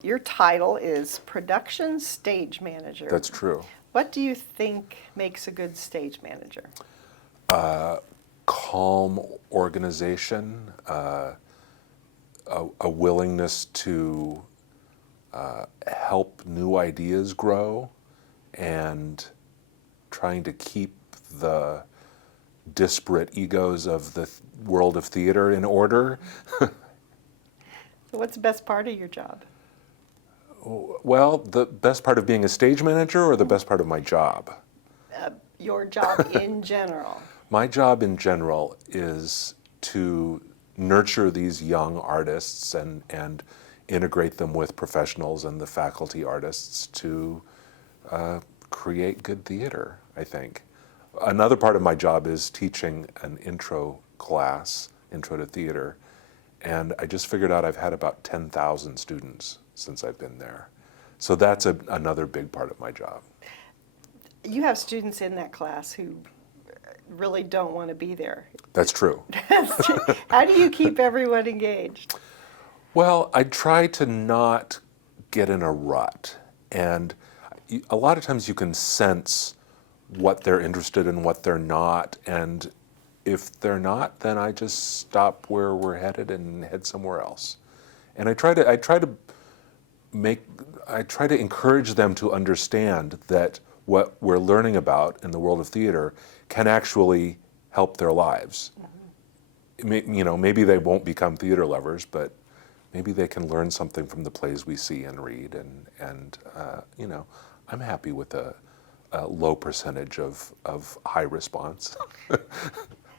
Your title is Production Stage Manager. That's true. What do you think makes a good stage manager? Calm organization, a willingness to help new ideas grow, and trying to keep the disparate egos of the world of theater in order. What's the best part of your job? Well, the best part of being a stage manager or the best part of my job? Your job in general. My job in general is to nurture these young artists and integrate them with professionals and the faculty artists to create good theater, I think. Another part of my job is teaching an intro class, Intro to Theater, and I just figured out I've had about 10,000 students since I've been there. So that's another big part of my job. You have students in that class who really don't want to be there. That's true. How do you keep everyone engaged? Well, I try to not get in a rut. And a lot of times you can sense what they're interested in, what they're not. And if they're not, then I just stop where we're headed and head somewhere else. And I try to encourage them to understand that what we're learning about in the world of theater can actually help their lives. Mm-hmm. Maybe they won't become theater lovers, but maybe they can learn something from the plays we see and read. And I'm happy with a low percentage of high response.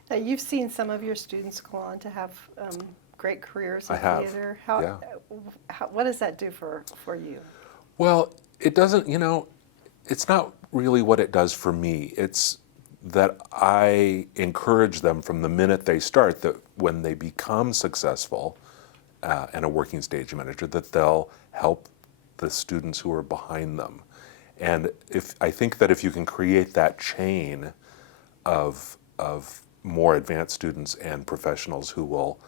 Now, you've seen some of your students go on to have great careers in I have, theater. yeah. What does that do for you? Well, it doesn't, it's not really what it does for me. It's that I encourage them from the minute they start that when they become successful and a working stage manager, that they'll help the students who are behind them. And I think that if you can create that chain of more advanced students and professionals who will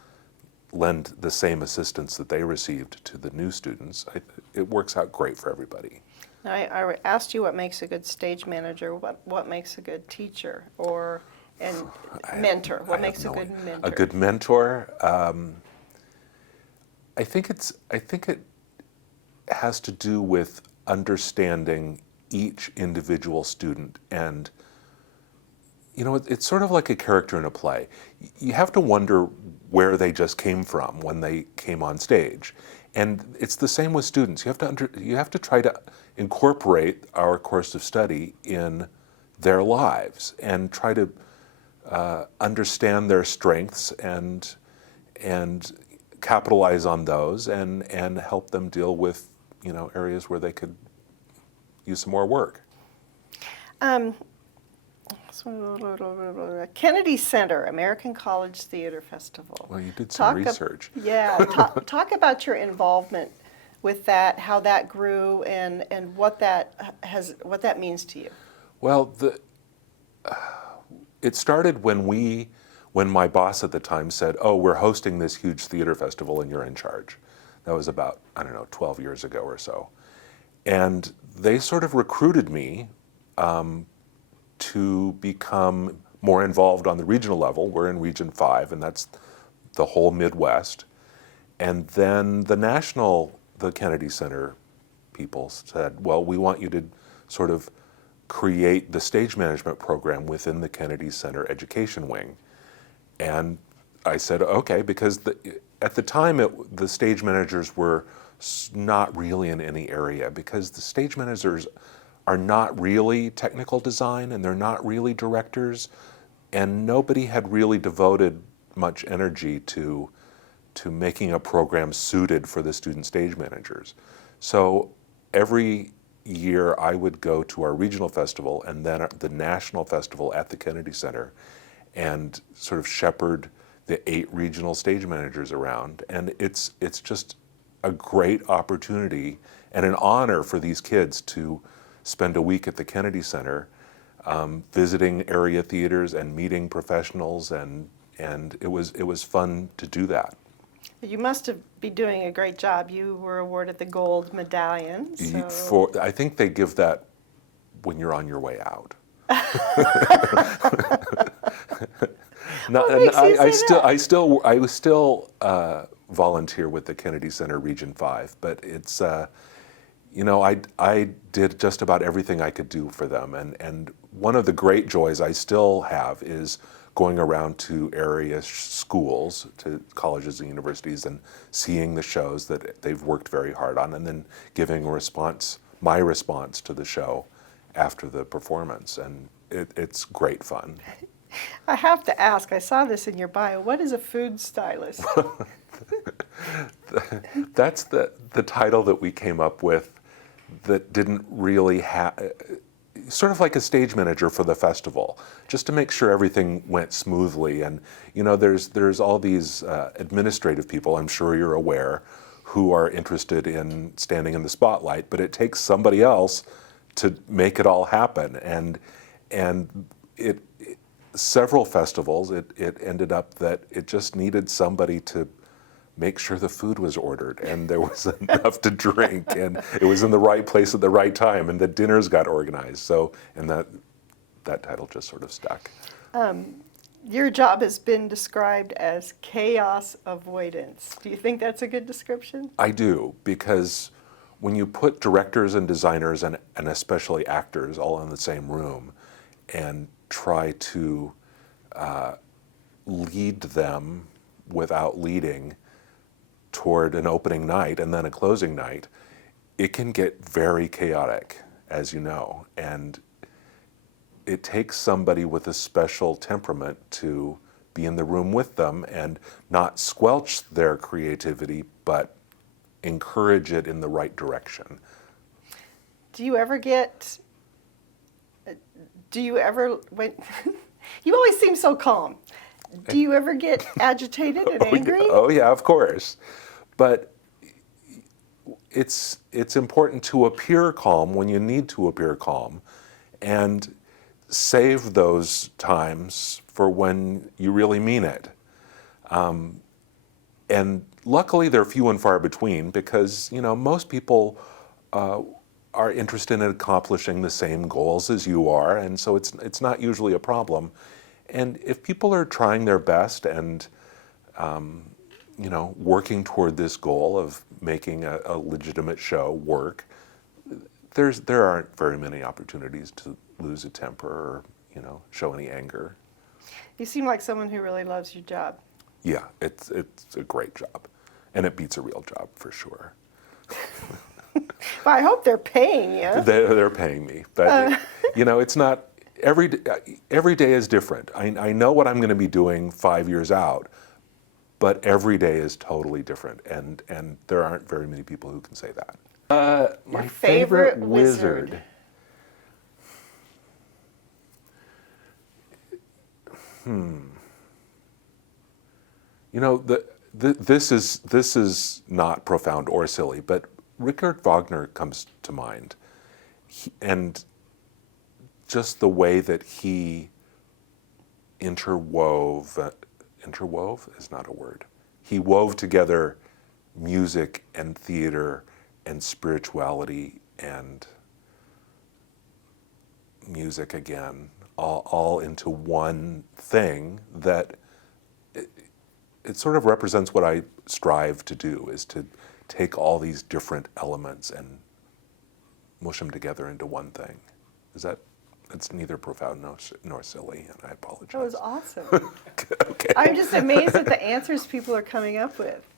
lend the same assistance that they received to the new students, it works out great for everybody. Now, I asked you what makes a good stage manager. What makes a good teacher and mentor? What makes a good mentor? A good mentor. I think it has to do with understanding each individual student, and it's sort of like a character in a play. You have to wonder where they just came from when they came on stage, and it's the same with students. You have to try to incorporate our course of study in their lives and try to understand their strengths and capitalize on those and help them deal with areas where they could use some more work. Kennedy Center, American College Theater Festival. Well, you did some research. Yeah, talk about your involvement with that, how that grew, and what that means to you. Well, it started when my boss at the time said, "Oh, we're hosting this huge theater festival, and you're in charge." That was about 12 years ago or so, and they sort of recruited me to become more involved on the regional level. We're in Region 5, and that's the whole Midwest. And then the Kennedy Center people said, well, we want you to sort of create the stage management program within the Kennedy Center education wing. And I said, okay, because at the time, the stage managers were not really in any area, because the stage managers are not really technical design, and they're not really directors, and nobody had really devoted much energy to making a program suited for the student stage managers. So every year I would go to our regional festival and then the national festival at the Kennedy Center and sort of shepherd the 8 regional stage managers around. And it's just a great opportunity and an honor for these kids to spend a week at the Kennedy Center visiting area theaters and meeting professionals, and it was fun to do that. You must have be doing a great job. You were awarded the gold medallion. So. I think they give that when you're on your way out. No, What makes you say that? I still volunteer with the Kennedy Center Region 5, but it's, I did just about everything I could do for them. And one of the great joys I still have is going around to area schools, to colleges and universities, and seeing the shows that they've worked very hard on, and then giving my response to the show after the performance. And it's great fun. I have to ask, I saw this in your bio. What is a food stylist? That's the title that we came up with that didn't really have, sort of like a stage manager for the festival, just to make sure everything went smoothly. And there's all these administrative people, I'm sure you're aware, who are interested in standing in the spotlight, but it takes somebody else to make it all happen. And several festivals, it ended up that it just needed somebody to make sure the food was ordered and there was enough to drink and it was in the right place at the right time and the dinners got organized. So, and that title just sort of stuck. Your job has been described as chaos avoidance. Do you think that's a good description? I do, because when you put directors and designers and especially actors all in the same room and try to lead them without leading toward an opening night and then a closing night, it can get very chaotic, as you know. And it takes somebody with a special temperament to be in the room with them and not squelch their creativity, but encourage it in the right direction. Do you ever, when, you always seem so calm. Do you ever get agitated and angry? Oh yeah, of course. But it's important to appear calm when you need to appear calm and save those times for when you really mean it. And luckily they're few and far between because, most people are interested in accomplishing the same goals as you are, and so it's not usually a problem. And if people are trying their best and working toward this goal of making a legitimate show work, there aren't very many opportunities to lose a temper or show any anger. You seem like someone who really loves your job. Yeah, it's a great job, and it beats a real job for sure. Well, I hope they're paying you. They're paying me, but it's not every day is different. I know what I'm going to be doing 5 years out, but every day is totally different, and there aren't very many people who can say that. My favorite wizard. This is not profound or silly, but Richard Wagner comes to mind, and just the way that he interwove is not a word. He wove together music and theater and spirituality and music again, all into one thing that it sort of represents what I strive to do, is to take all these different elements and mush them together into one thing. It's neither profound nor silly, and I apologize. That was awesome. Okay. I'm just amazed at the answers people are coming up with.